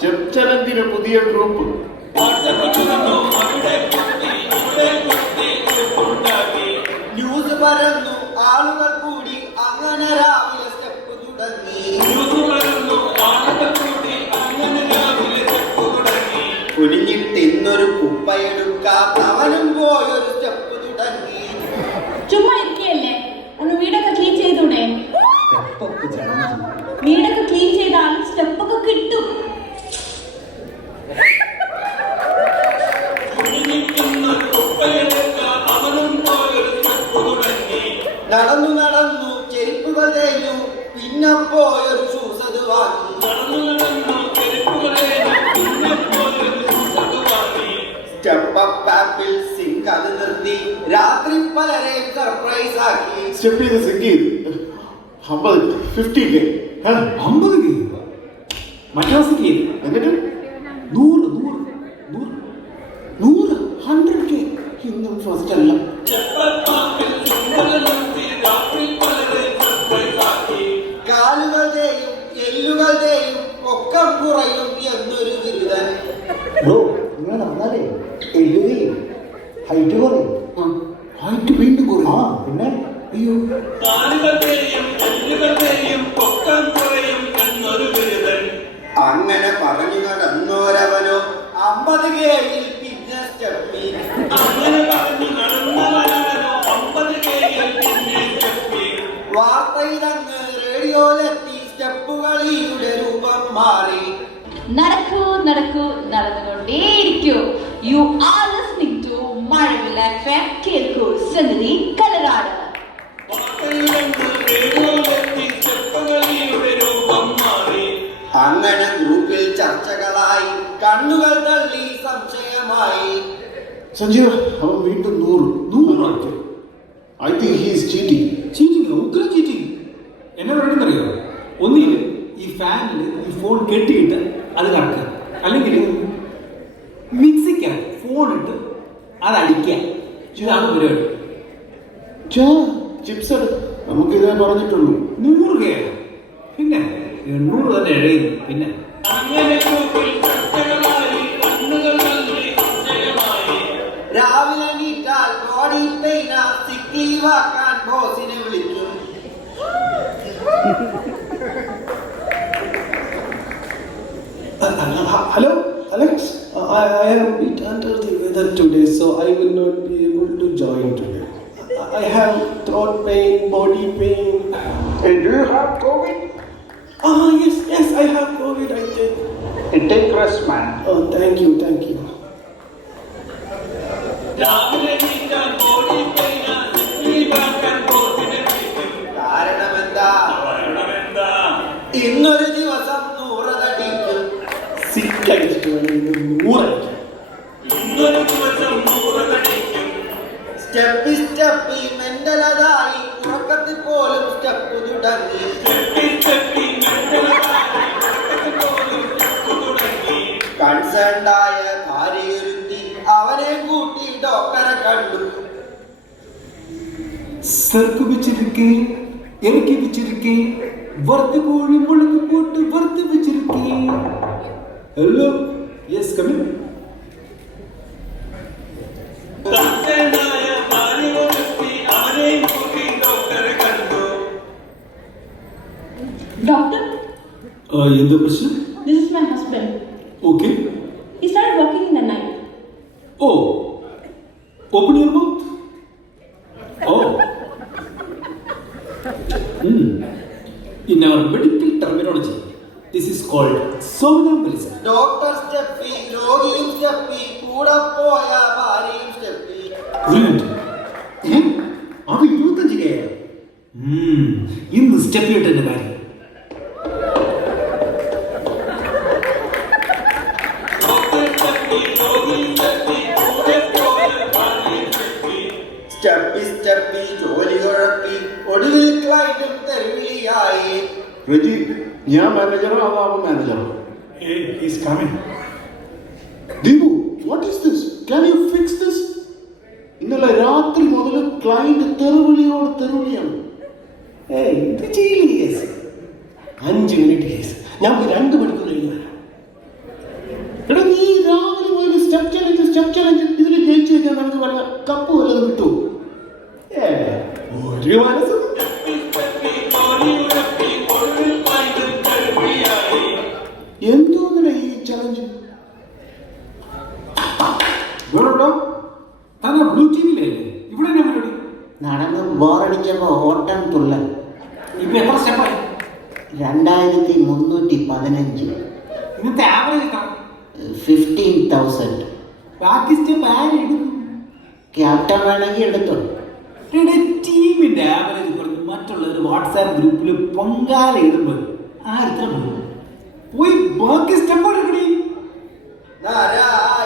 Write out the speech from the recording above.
Step ചലഞ്ചിന് പുതിയ group. News പരന്നു, ആളുകൾ കൂടി, അങ്ങനെ രാവിലെ സ്റ്റെപ്പ് തുടങ്ങി. കുനിഞ്ഞിട്ട് ഇന്നൊരു കുപ്പയെടുക്കാം, അവനും പോയൊരു സ്റ്റെപ്പ് തുടങ്ങി. ചുമ്മാ ഇരിക്കല്ലേ, ഒന്ന് വീടൊക്കെ ക്ലീൻ ചെയ്തൂടെ? വീടൊക്കെ ക്ലീൻ ചെയ്താൽ സ്റ്റെപ്പൊക്കെ കിട്ടും. നടന്നു നടന്നു ചെരുപ്പുകൾ തേഞ്ഞു, പിന്നെ പോയൊരു ഷൂസ് അത് വാങ്ങി. സ്റ്റെപ്പ് അപ്പ് ആപ്പിൽ സിങ്ക് അത് നിർത്തി, രാത്രി പലരെയും സർപ്രൈസ് ആക്കി. സ്റ്റെപ്പ് ചെയ്ത് സിങ്ക് ചെയ്ത് 50K മദ്രാസിക്ക് എന്നിട്ട് 100K ഇന്നും ഫസ്റ്റ് അല്ല. കാലുകളുടെയും എല്ലുകളുടെയും പൊക്കം കുറയും എന്നൊരു ബിരുദൻ. നിങ്ങൾ നടന്നാലേ എല്ലുകയും ഹൈറ്റ് കുറയും. ഹൈറ്റ് വീണ്ടും കുറയും. പിന്നെ അയ്യോ, അങ്ങനെ പറഞ്ഞു നടന്നോരവനോ 50Kയിൽ പിന്നെ സ്റ്റെപ്പി. വാർത്തയിലങ്ങ് റേഡിയോയിലെത്തി, സ്റ്റെപ്പുകളിയുടെ രൂപം മാറി. നടക്കൂ നടക്കൂ, നടന്നുകൊണ്ടേയിരിക്കൂ. You are listening to Mazhavil FM. കേൾക്കൂ സംഗതി കലരാട്. അങ്ങനെ ഗ്രൂപ്പിൽ ചർച്ചകളായി, കണ്ണുകൾ തള്ളി സംശയമായി. സഞ്ജീവ് അവൻ വീണ്ടും 100. I think he is cheating. ഉഗ്ര ചീറ്റിംഗ്. എന്നെ വേണമെന്നറിയോ? ഒന്നിൽ ഈ ഫാനിൽ ഈ ഫോൺ കെട്ടിയിട്ട് അത് കറക്കുക, അല്ലെങ്കിൽ മിക്സിക്ക് ഫോൺ ഇട്ട് അത് അടിക്കുക. ഇതാണ് പരിപാടി. ചിപ്സ് നമുക്ക് ഇതേ പറഞ്ഞിട്ടുള്ളൂ. 100K പിന്നെ 800 തന്നെ എഴുതുന്നു. പിന്നെ രാവിലെ നീറ്റാൽ ബോഡി പെയിന, സിക്ക് ലീവ് ആക്കാൻ ബോസിനെ വിളിക്കും. Hello, Alex. I am a bit under the weather today, so I will not be able to join today. I have throat pain, body pain. And do you have COVID? Yes, I have COVID, I think. And take rest, man. Oh, thank you. കാരണമെന്താ? ഇന്നൊരു ദിവസം 100 തടിക്കും. Sick അടിച്ചിട്ട് വേണം 100 steppe മെന്റലതായി, ഉറക്കത്തിൽ പോലും step തുടങ്ങി. കൺസേണ്ടായ ഭാര്യയൊരുത്തി അവനെ കൂട്ടി ഡോക്ടറെ കണ്ടു. சருக்கு வச்சிருக்கேன், இறக்கி வச்சிருக்கேன், வறுத்து கோழி முழுக்கு போட்டு வறுத்து வச்சிருக்கேன். Hello, yes coming. Doctor, எந்த பிரச்சனை? this is my husband. Okay. He started walking in the night. Oh, open your mouth. Oh. In our medical terminology, this is called somnambulism. Doctor സ്റ്റെപ്പി, രോഗിയും സ്റ്റെപ്പി, കൂടെ പോയ ഭാര്യയും സ്റ്റെപ്പി. അത് 25K. ഇന്ന് സ്റ്റെപ്പ് ഇട്ടെന്റെ കാര്യം. സ്റ്റെപ്പി ജോലി കുഴപ്പി, ഒടുവിൽ ക്ലൈ വീട്ടും തെരുവിളിയായി. റെജി, ഞാൻ മാനേജറോ അതോ അവൻ മാനേജറോ? Hey, he's coming. Deepu, what is this? Can you fix this? ഇന്നലെ രാത്രി മുതൽ ക്ലയന്റ് തെരുവിളിയോട് തെരുവിളിയാണ്. ഏയ് ഇത് ചെയ്യില്ല കേസ്. 5 minute case. ഞാൻ 2 മണിക്കൂർ കഴിഞ്ഞു വരാം. എടാ, നീ രാവിലെ പോയി സ്റ്റെപ്പ് ചലഞ്ച് ഇതിൽ ജയിച്ചു കഴിഞ്ഞാൽ നമുക്ക് വല്ല കപ്പ് വല്ലതും കിട്ടുമോ? ഒരു മനസ്സും എന്തോന്നില്ല ഈ ചലഞ്ച്? വേറെടോ താങ്കൾ ബ്ലൂ ടീമില്ലേ ഇവിടെ എന്നാ പരിപാടി? നടന്ന് ബോറടിച്ചപ്പോ ഓട്ടം തുള്ളൽ. ഇപ്പൊ എത്ര സ്റ്റെപ്പായി? 2315. ഇന്നത്തെ ആവറേജ് എത്ര? 15,000. ബാക്കി സ്റ്റെപ്പ് ആരെടുക്കും? ക്യാപ്റ്റൻ വേണമെങ്കിൽ എടുത്തോ. ടീമിന്റെ ആവറേജ് കുറഞ്ഞ് മറ്റുള്ളവർ വാട്സാപ്പ് ഗ്രൂപ്പിൽ പൊങ്കാല ഇടുമ്പോൾ ആരിത്ര പോയി ബാക്കി സ്റ്റെപ്പ് എടുക്കണേ. നാരായണ